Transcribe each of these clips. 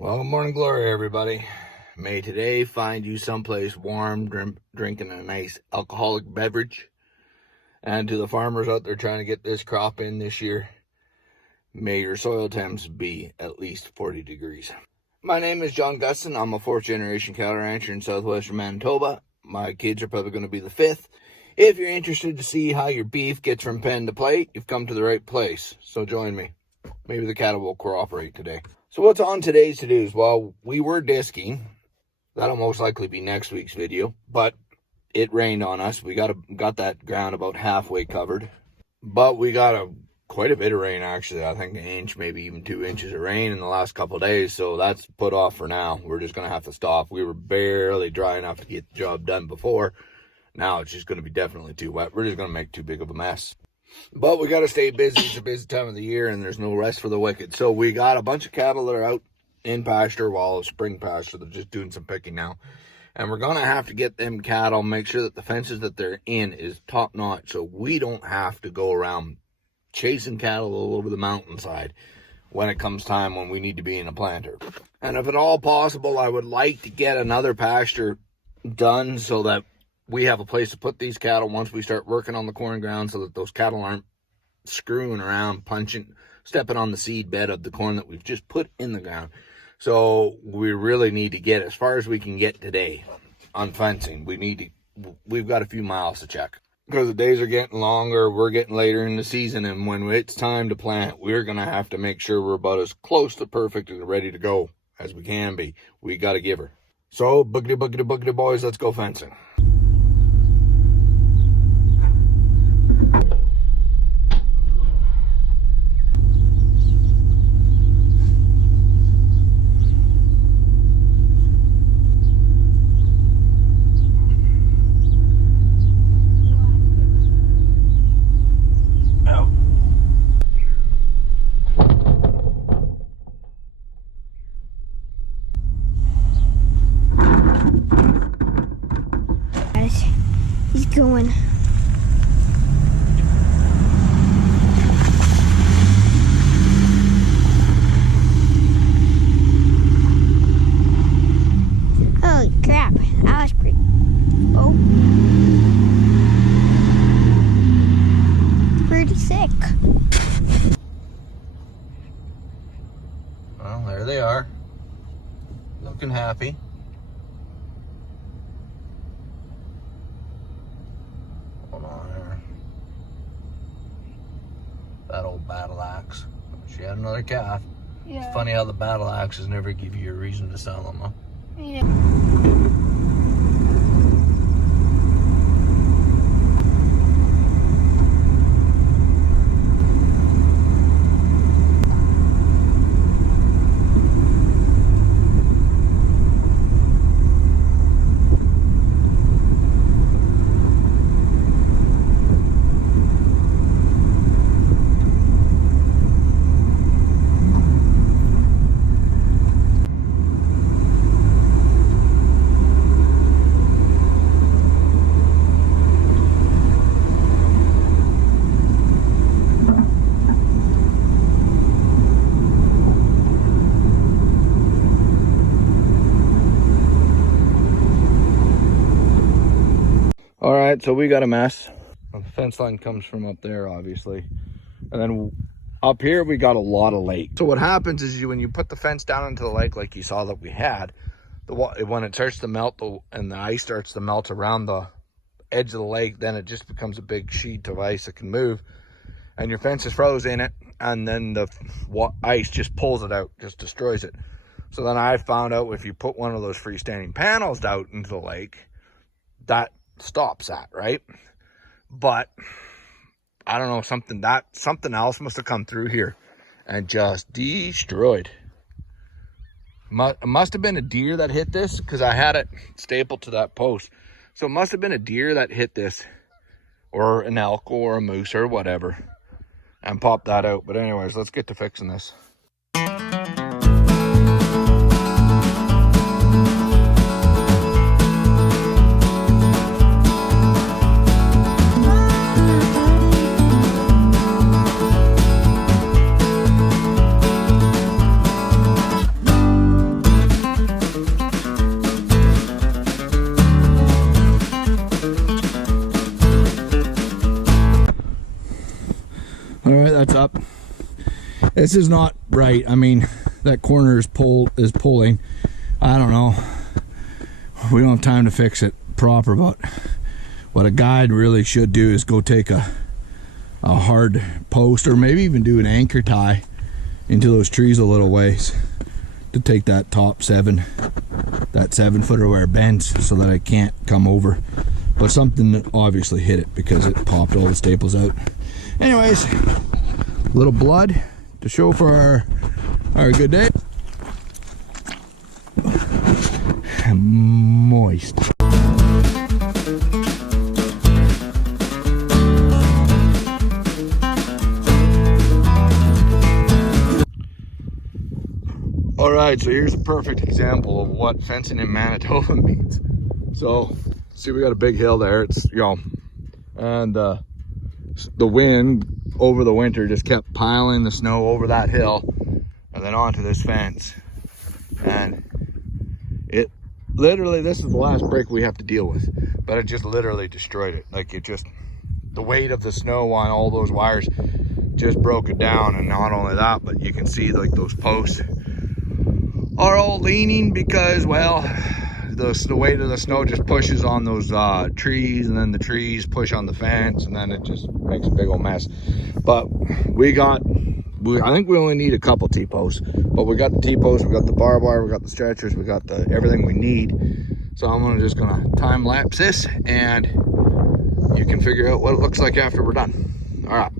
Well, morning glory, everybody. May today find you someplace warm, drinking a nice alcoholic beverage. And to the farmers out there trying to get this crop in this year, may your soil temps be at least 40 degrees. My name is John Gustin. I'm a fourth generation cattle rancher in southwestern Manitoba. My kids are probably going to be the fifth. If you're interested to see how your beef gets from pen to plate, you've come to the right place. So join me. Maybe the cattle will cooperate today. So what's on today's to-dos? Well, we were disking. That'll most likely be next week's video. But it rained on us. We got that ground about halfway covered. But we got quite a bit of rain, actually. I think an inch, maybe even 2 inches of rain in the last couple of days. So that's put off for now. We're just going to have to stop. We were barely dry enough to get the job done before. Now it's just going to be definitely too wet. We're just going to make too big of a mess. But we got to stay busy. It's a busy time of the year, and there's no rest for the wicked. So we got a bunch of cattle that are out in pasture, while spring pasture. They're just doing some picking now. And we're going to have to get them cattle, make sure that the fences that they're in is top-notch, so we don't have to go around chasing cattle all over the mountainside when it comes time when we need to be in a planter. And if at all possible, I would like to get another pasture done so that we have a place to put these cattle once we start working on the corn ground, so that those cattle aren't screwing around, stepping on the seed bed of the corn that we've just put in the ground. So we really need to get as far as we can get today on fencing. We've got a few miles to check because the days are getting longer. We're getting later in the season, and when it's time to plant, we're going to have to make sure we're about as close to perfect and ready to go as we can be. We got to give her. So boogity boys, let's go fencing. He's going. Holy crap, that was pretty. Oh. Pretty sick. Well, there they are. Looking happy. Hold on there. That old battle axe. She had another calf. Yeah. It's funny how the battle axes never give you a reason to sell them, huh? Yeah. All right, so we got a mess. The fence line comes from up there, obviously. And then up here, we got a lot of lake. So what happens is when you put the fence down into the lake like you saw that we had, when it starts to melt and the ice starts to melt around the edge of the lake, then it just becomes a big sheet of ice that can move. And your fence is froze in it, and then the ice just pulls it out, just destroys it. So then I found out if you put one of those freestanding panels out into the lake, that stops that, right? But I don't know, something else must have come through here and just destroyed. It must have been a deer that hit this, because I had it stapled to that post. So it must have been a deer that hit this, or an elk or a moose or whatever, and popped that out. But anyways, let's get to fixing this. up. This is not right. I mean, that corner is pulling. I don't know. We don't have time to fix it proper, but what a guide really should do is go take a hard post, or maybe even do an anchor tie into those trees a little ways to take that top 7-footer where it bends so that I can't come over. But something that obviously hit it because it popped all the staples out. Anyways, a little blood to show for our good day. Moist. All right, so here's a perfect example of what fencing in Manitoba means. So, see, we got a big hill there. It's, you know, and the wind over the winter just kept piling the snow over that hill and then onto this fence. And it literally, this is the last break we have to deal with, but it just literally destroyed it. Like, it just, the weight of the snow on all those wires just broke it down. And not only that, but you can see like those posts are all leaning because, well, the weight of the snow just pushes on those trees, and then the trees push on the fence, and then it just makes a big old mess. But I think we only need a couple T-posts, but we got the T-posts, we got the barbed wire, we got the stretchers, we got everything we need. So I'm just gonna time lapse this, and you can figure out what it looks like after we're done. All right.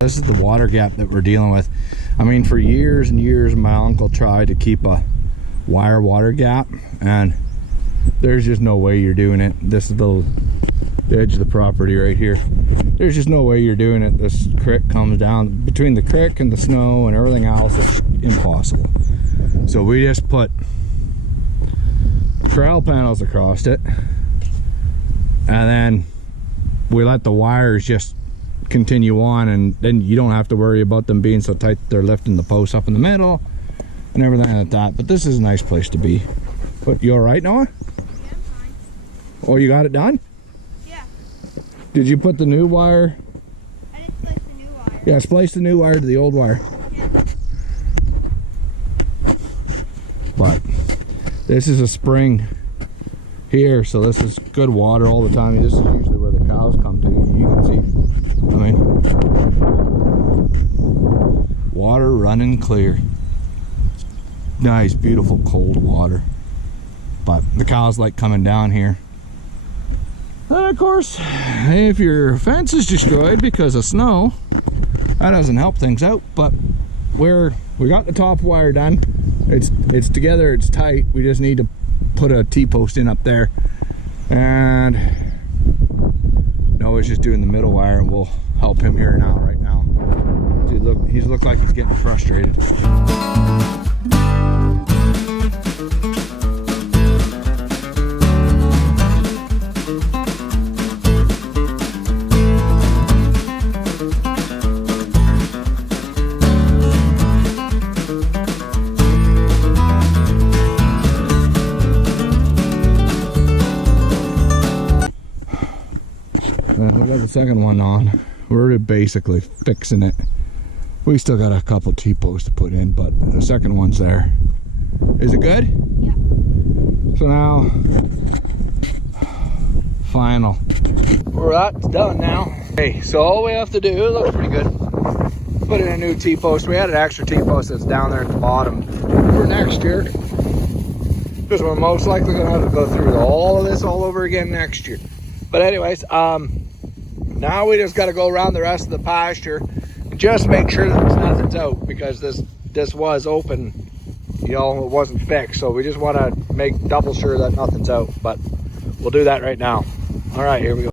This is the water gap that we're dealing with. I mean, for years and years, my uncle tried to keep a wire water gap, and there's just no way you're doing it. This is the edge of the property right here. There's just no way you're doing it. This creek comes down between the creek and the snow and everything else. It's impossible. So we just put trail panels across it, and then we let the wires just continue on, and then you don't have to worry about them being so tight that they're lifting the posts up in the middle and everything like that. But this is a nice place to be. But you all right, Noah? Yeah, I'm fine. Oh, you got it done? Yeah. Did you put the new wire? I didn't splice the new wire. Yeah, splice the new wire to the old wire. Yeah. But this is a spring here, so this is good water all the time. This is usually where the cows come to. You can see, I mean, water running clear. Nice, beautiful, cold water. But the cows like coming down here. And of course, if your fence is destroyed because of snow, that doesn't help things out. But we got the top wire done. It's together, it's tight. We just need to put a T-post in up there, and Noah's just doing the middle wire, and we'll help him here now, right now. He's looked like he's getting frustrated. We got the second one on. We're basically fixing it. We still got a couple T-posts to put in, but the second one's there. Is it good? Yeah. So now, final. Well, that's done now. Okay, so all we have to do, it looks pretty good. Put in a new T-post. We had an extra T-post that's down there at the bottom for next year, because we're most likely gonna have to go through all of this all over again next year. But anyways, now we just got to go around the rest of the pasture and just make sure that nothing's out, because this was open, you know, it wasn't fixed. So we just want to make double sure that nothing's out, but we'll do that right now. All right, here we go.